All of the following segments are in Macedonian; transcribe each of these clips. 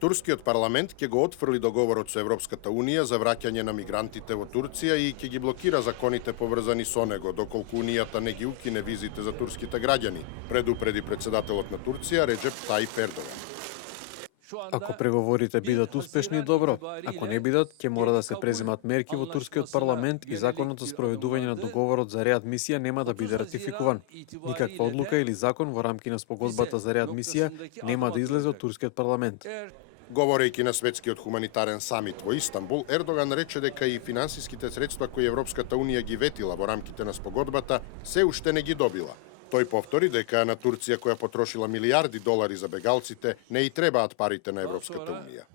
Турскиот парламент ќе го отфрли договорот со Европската Унија за враќање на мигрантите во Турција и ќе ги блокира законите поврзани со него, доколку Унијата не ги укине визите за турските граѓани, предупреди председателот на Турција Реджеп Тајип Ердоган. Ако преговорите бидат успешни, добро. Ако не бидат, ќе мора да се преземат мерки во турскиот парламент и законот за спроведување на договорот за реадмисија нема да биде ратификуван. Никаква одлука или закон во рамки на спогодбата за реадмисија нема да излезе од турскиот парламент. Говорејќи на светскиот хуманитарен самит во Истанбул, Ердоган рече дека и финансиските средства кои Европската Унија ги ветила во рамките на спогодбата се уште не ги добила. Тој повтори дека на Турција, која потрошила милиарди долари за бегалците, не и требаат парите на Европската Унија.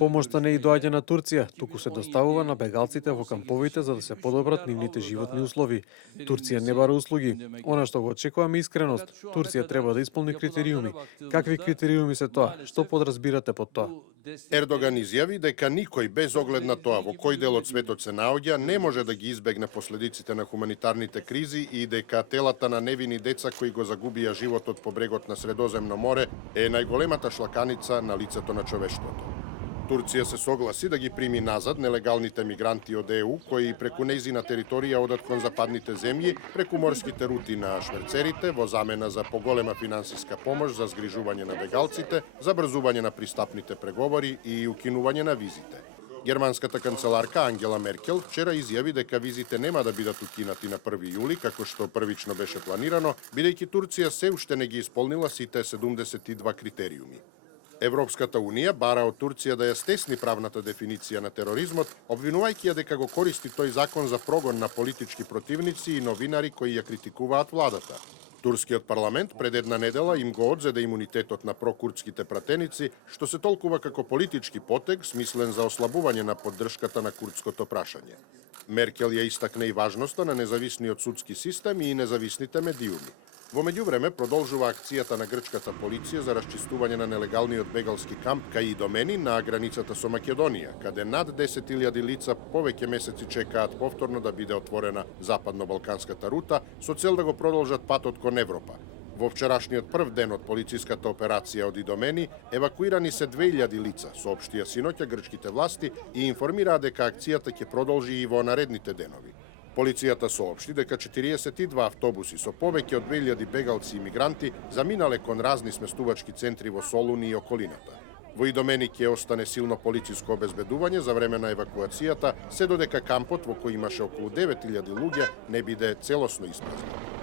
Помошта не и доаѓа на Турција, туку се доставува на бегалците во камповите за да се подобрат нивните животни услови. Турција не бара услуги. Она што го очекуваме е искреност. Турција треба да исполни критериуми. Какви критериуми се тоа? Што подразбирате под тоа? Ердоган изјави дека никој без оглед на тоа во кој дел од светот се наоѓа не може да ги избегне последиците на хуманитарните кризи и дека телата на невини деца кои го загубија животот по брегот на Средоземно море е најголемата шлаканица на лицето на човештвото. Турција се согласи да ги прими назад нелегалните мигранти од ЕУ, кои преку нејзина територија одат кон западните земји, преку морските рути на шверцерите, во замена за поголема финансиска помош за згрижување на бегалците, забрзување на пристапните преговори и укинување на визите. Германската канцеларка Ангела Меркел вчера изјави дека визите нема да бидат укинати на 1 јули, како што првично беше планирано, бидејќи Турција се уште не ги исполнила сите 72 критериуми. Европската Унија бара од Турција да ја стесни правната дефиниција на тероризмот, обвинувајќи ја дека го користи тој закон за прогон на политички противници и новинари кои ја критикуваат владата. Турскиот парламент пред една недела им го одзеде имунитетот на прокурдските пратеници, што се толкува како политички потег смислен за ослабување на поддршката на курдското прашање. Меркел ја истакне и важноста на независниот судски систем и независните медиуми. Во меѓувреме продолжува акцијата на грчката полиција за расчистување на нелегалниот бегалски камп кај Идомени на границата со Македонија, каде над 10.000 лица повеќе месеци чекаат повторно да биде отворена западно-балканската рута со цел да го продолжат патот кон Европа. Во вчерашниот прв ден од полициската операција од Идомени, евакуирани се 2000 лица, соопштија синоќа грчките власти и информираа дека акцијата ќе продолжи и во наредните денови. Полицијата соопшти дека 42 автобуси со повеќе од 2000 бегалци и мигранти заминале кон разни сместувачки центри во Солуни и околината. Во Идомени ќе остане силно полициско обезбедување за време на евакуацијата, се додека кампот во кој имаше околу 9000 луѓе не биде целосно испразнен.